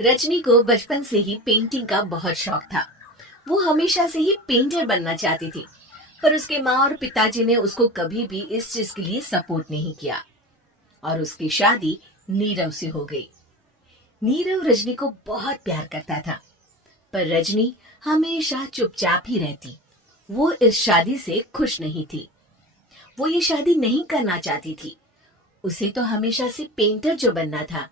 रजनी को बचपन से ही पेंटिंग का बहुत शौक था। वो हमेशा से ही पेंटर बनना चाहती थी, पर उसके माँ और पिताजी ने उसको कभी भी इस चीज के लिए सपोर्ट नहीं किया और उसकी शादी नीरव से हो गई। नीरव रजनी को बहुत प्यार करता था, पर रजनी हमेशा चुपचाप ही रहती। वो इस शादी से खुश नहीं थी। वो ये शादी नहीं करना चाहती थी। उसे तो हमेशा से पेंटर जो बनना था।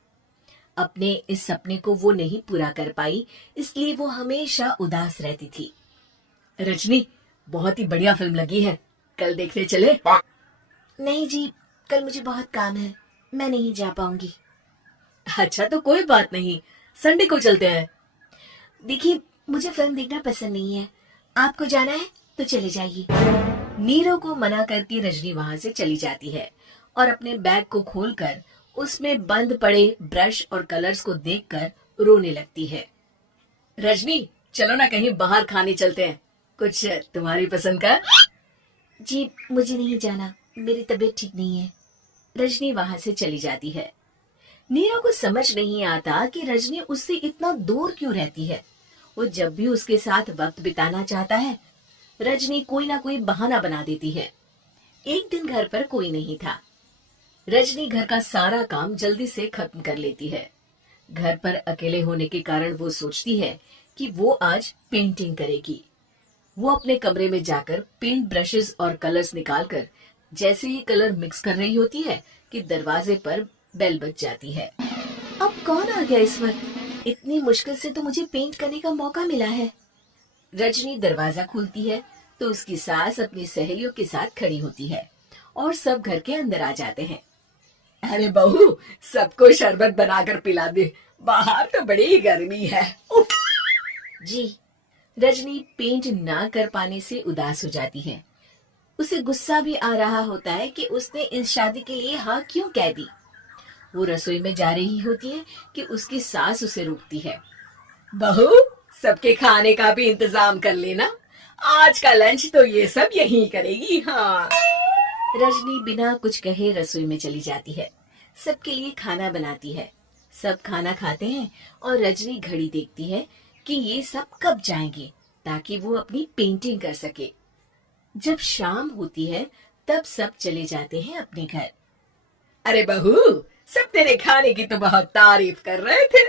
अपने इस सपने को वो नहीं पूरा कर पाई, इसलिए वो हमेशा उदास रहती थी। रजनी, बहुत ही बढ़िया फिल्म लगी है, कल देखने चले? नहीं जी, कल मुझे बहुत काम है, मैं नहीं जा पाऊंगी। अच्छा तो कोई बात नहीं, संडे को चलते हैं। देखिए, मुझे फिल्म देखना पसंद नहीं है। आपको जाना है तो चले जाइए। नीरव को मना करके रजनी वहां से चली जाती है और अपने बैग को खोलकर उसमें बंद पड़े ब्रश और कलर्स को देखकर रोने लगती है। रजनी, चलो ना कहीं बाहर खाने चलते हैं, कुछ तुम्हारी पसंद का। जी, मुझे नहीं जाना, मेरी तबीयत ठीक नहीं है। रजनी वहां से चली जाती है। नीरव को समझ नहीं आता कि रजनी उससे इतना दूर क्यों रहती है। वो जब भी उसके साथ वक्त बिताना चाहता है, रजनी कोई ना कोई बहाना बना देती है। एक दिन घर पर कोई नहीं था। रजनी घर का सारा काम जल्दी से खत्म कर लेती है। घर पर अकेले होने के कारण वो सोचती है कि वो आज पेंटिंग करेगी। वो अपने कमरे में जाकर पेंट ब्रशेस और कलर्स निकालकर जैसे ही कलर मिक्स कर रही होती है कि दरवाजे पर बेल बज जाती है। अब कौन आ गया इस वक्त? इतनी मुश्किल से तो मुझे पेंट करने का मौका मिला है। रजनी दरवाजा खोलती है तो उसकी सास अपनी सहेलियों के साथ खड़ी होती है और सब घर के अंदर आ जाते हैं। अरे बहू, सबको शरबत बनाकर पिला दे, बाहर तो बड़ी गर्मी है। उफ। जी। रजनी पेंट ना कर पाने से उदास हो जाती है। उसे गुस्सा भी आ रहा होता है कि उसने इस शादी के लिए हाँ क्यों कह दी। वो रसोई में जा रही होती है कि उसकी सास उसे रोकती है। बहू, सबके खाने का भी इंतजाम कर लेना, आज का लंच तो ये सब यही करेगी। हाँ। रजनी बिना कुछ कहे रसोई में चली जाती है। सबके लिए खाना बनाती है। सब खाना खाते हैं और रजनी घड़ी देखती है कि ये सब कब जाएंगे ताकि वो अपनी पेंटिंग कर सके। जब शाम होती है तब सब चले जाते हैं अपने घर। अरे बहू, सब तेरे खाने की तो बहुत तारीफ कर रहे थे,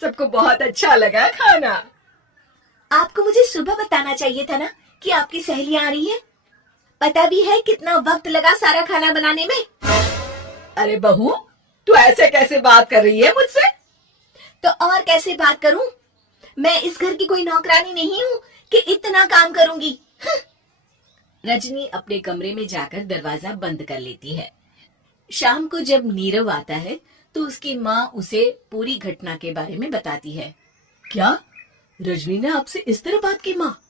सबको बहुत अच्छा लगा खाना। आपको मुझे सुबह बताना चाहिए था ना कि आपकी सहेलियां आ रही हैं। पता भी है कितना वक्त लगा सारा खाना बनाने में। अरे बहू, तू ऐसे कैसे बात कर रही है मुझसे? तो और कैसे बात करूं? मैं इस घर की कोई नौकरानी नहीं हूं कि इतना काम करूंगी। रजनी अपने कमरे में जाकर दरवाजा बंद कर लेती है। शाम को जब नीरव आता है तो उसकी माँ उसे पूरी घटना के बारे में बताती है। क्या? रजनी ने आपसे इस तरह बात की माँ?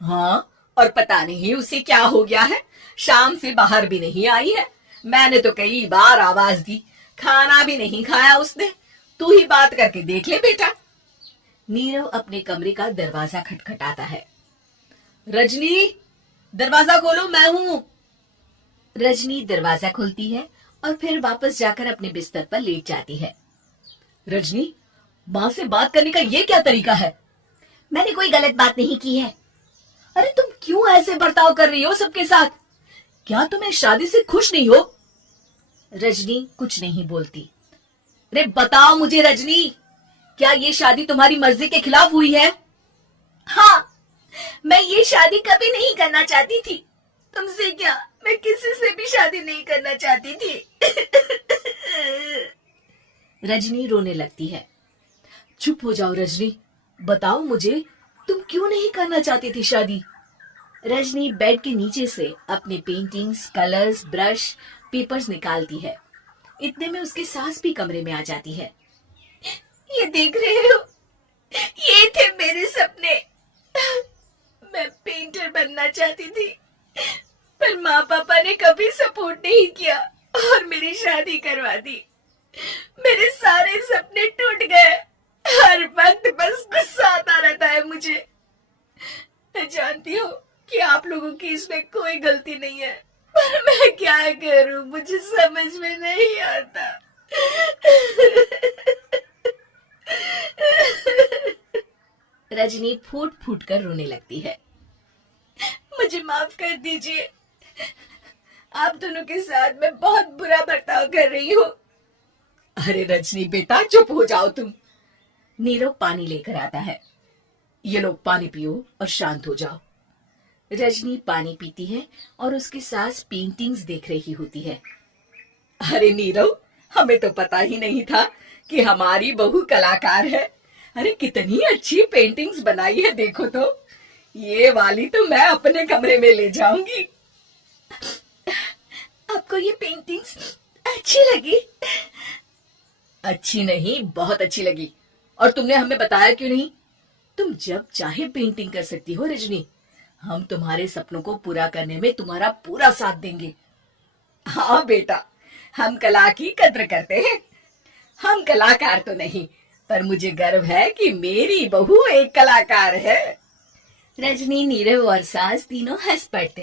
हाँ, और पता नहीं उसे क्या हो गया है, शाम से बाहर भी नहीं आई है। मैंने तो कई बार आवाज दी, खाना भी नहीं खाया उसने। तू ही बात करके देख ले बेटा। नीरव अपने कमरे का दरवाजा खटखटाता है। रजनी, दरवाजा खोलो, मैं हूं। रजनी दरवाजा खोलती है और फिर वापस जाकर अपने बिस्तर पर लेट जाती है। रजनी, माँ से बात करने का ये क्या तरीका है? मैंने कोई गलत बात नहीं की है। अरे तुम क्यों ऐसे बर्ताव कर रही हो सबके साथ? क्या तुम इस शादी से खुश नहीं हो? रजनी कुछ नहीं बोलती। अरे बताओ मुझे रजनी, क्या ये शादी तुम्हारी मर्जी के खिलाफ हुई है? हाँ, मैं ये शादी कभी नहीं करना चाहती थी। तुमसे क्या, मैं किसी से भी शादी नहीं करना चाहती थी। रजनी रोने लगती है। चुप हो जाओ रजनी, बताओ मुझे, तुम क्यों नहीं करना चाहती थी शादी? रजनी बेड के नीचे से अपने पेंटिंग्स, कलर्स, ब्रश, पेपर्स निकालती है। इतने में उसकी सास भी कमरे में आ जाती है। ये देख रहे हो, ये थे मेरे सपने। मैं पेंटर बनना चाहती थी, पर माँ पापा ने कभी सपोर्ट नहीं किया और मेरी शादी करवा दी। मेरे सारे सपने टूट गए। हर वक्त बस गुस्सा आता रहता है मुझे। मैं जानती हूँ कि आप लोगों की इसमें कोई गलती नहीं है, पर मैं क्या करूँ, मुझे समझ में नहीं आता। रजनी फूट फूट कर रोने लगती है। मुझे माफ कर दीजिए, आप दोनों के साथ मैं बहुत बुरा बर्ताव कर रही हूँ। अरे रजनी बेटा चुप हो जाओ तुम। नीरव पानी लेकर आता है। ये लो पानी पियो और शांत हो जाओ। रजनी पानी पीती है और उसकी सास पेंटिंग्स देख रही होती है। अरे नीरव, हमें तो पता ही नहीं था कि हमारी बहू कलाकार है। अरे कितनी अच्छी पेंटिंग्स बनाई है, देखो तो। ये वाली तो मैं अपने कमरे में ले जाऊंगी। आपको ये पेंटिंग्स अच्छी लगी? अच्छी नहीं, बहुत अच्छी लगी। और तुमने हमें बताया क्यों नहीं? तुम जब चाहे पेंटिंग कर सकती हो रजनी। हम तुम्हारे सपनों को पूरा करने में तुम्हारा पूरा साथ देंगे। हाँ बेटा, हम कला की कद्र करते हैं। हम कलाकार तो नहीं, पर मुझे गर्व है कि मेरी बहू एक कलाकार है। रजनी, नीरव और सास तीनों हंस पड़ते हैं।